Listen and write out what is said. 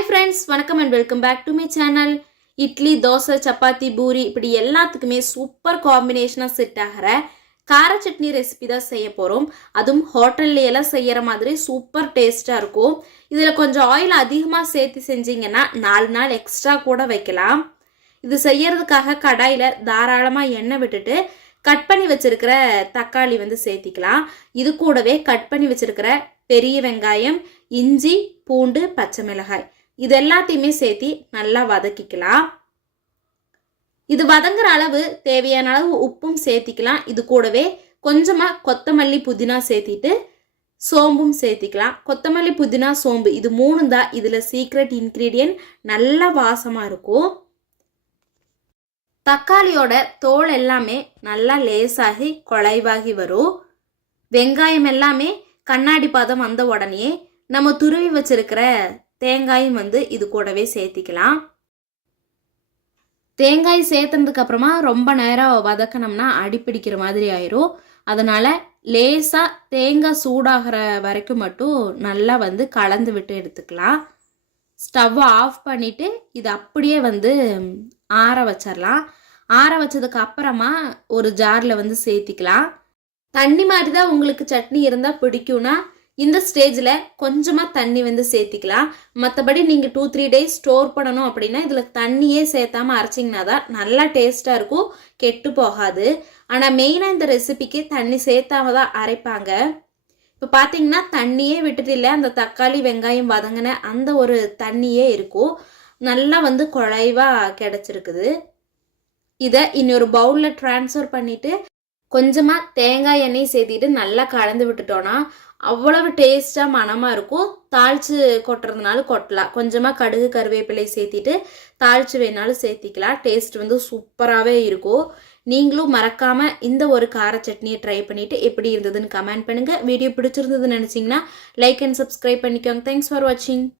Hi friends, வணக்கம் and welcome back to my channel. Idli, dosa, chapati, puri இப்படி எல்லாத்துக்குமே சூப்பர் காம்பினேஷனாக செட் ஆகிற கார சட்னி ரெசிபி தான் செய்ய போகிறோம். அதுவும் ஹோட்டல்ல எல்லாம் செய்கிற மாதிரி சூப்பர் டேஸ்ட்டாக இருக்கும். இதில் கொஞ்சம் ஆயில் அதிகமாக சேர்த்து செஞ்சிங்கன்னா 4 நாள் எக்ஸ்ட்ரா கூட வைக்கலாம். இது செய்யறதுக்காக கடாயில் தாராளமாக எண்ணெய் விட்டுட்டு கட் பண்ணி வச்சிருக்கிற தக்காளி சேர்த்திக்கலாம். இது கூடவே கட் பண்ணி வச்சிருக்கிற பெரிய வெங்காயம், இஞ்சி, பூண்டு, பச்சை மிளகாய் இது எல்லாத்தையுமே சேர்த்தி நல்லா வதக்கிக்கலாம். இது வதங்குற அளவு தேவையான அளவு உப்பும் சேர்த்திக்கலாம். இது கூடவே கொஞ்சமாக கொத்தமல்லி, புதினா சேர்த்திட்டு சோம்பும் சேர்த்திக்கலாம். கொத்தமல்லி, புதினா, சோம்பு இது 3 தான் இதில் சீக்ரெட் இன்க்ரீடியன்ட். நல்லா வாசமாக இருக்கும். தக்காளியோட தோல் எல்லாமே நல்லா லேசாகி குழைவாகி வரும். வெங்காயம் எல்லாமே கண்ணாடி பதம் வந்த உடனே நம்ம துருவி வச்சிருக்கிற தேங்காயும் இது கூடவே சேர்த்திக்கலாம். தேங்காய் சேர்த்ததுக்கு அப்புறமா ரொம்ப நேரம் வதக்கணும்னா அடிப்பிடிக்கிற மாதிரி ஆயிரும். அதனால லேசா தேங்காய் சூடாகிற வரைக்கும் மட்டும் நல்லா கலந்து விட்டு எடுத்துக்கலாம். ஸ்டவ்வை ஆஃப் பண்ணிட்டு இது அப்படியே ஆற வச்சிடலாம். ஆற வச்சதுக்கு அப்புறமா ஒரு ஜார்ல சேர்த்திக்கலாம். தண்ணி மாதிரி தான் உங்களுக்கு சட்னி இருந்தால் பிடிக்கும்னா இந்த ஸ்டேஜில் கொஞ்சமாக தண்ணி சேர்த்திக்கலாம். மற்றபடி நீங்கள் 2-3 டேஸ் ஸ்டோர் பண்ணணும் அப்படின்னா இதில் தண்ணியே சேர்த்தாமல் அரைச்சிங்கன்னா தான் நல்லா டேஸ்ட்டாக இருக்கும், கெட்டு போகாது. ஆனால் மெயினாக இந்த ரெசிபிக்கு தண்ணி சேர்த்தாம தான் அரைப்பாங்க. இப்போ பார்த்தீங்கன்னா தண்ணியே விட்டுட்டு இல்லை, அந்த தக்காளி வெங்காயம் வதங்கின அந்த ஒரு தண்ணியே இருக்கும். நல்லா குழைவாக கிடச்சிருக்குது. இதை இன்னொரு பவுலில் ட்ரான்ஸ்ஃபர் பண்ணிவிட்டு கொஞ்சமாக தேங்காய் எண்ணெய் சேர்த்திட்டு நல்லா கலந்து விட்டுட்டோன்னா அவ்வளவு டேஸ்ட்டாக மணமாக இருக்கும். தாளித்து கொட்டுறதுனால கொட்டலாம். கொஞ்சமாக கடுகு, கருவேப்பிலை சேர்த்திட்டு தாளித்து வேணாலும் சேர்த்திக்கலாம். டேஸ்ட் சூப்பராகவே இருக்கும். நீங்களும் மறக்காமல் இந்த ஒரு கார சட்னியை ட்ரை பண்ணிவிட்டு எப்படி இருந்ததுன்னு கமெண்ட் பண்ணுங்கள். வீடியோ பிடிச்சிருந்ததுன்னு நினச்சிங்கன்னா லைக் அண்ட் சப்ஸ்கிரைப் பண்ணிக்கோங்க. தேங்க்ஸ் ஃபார் வாட்சிங்.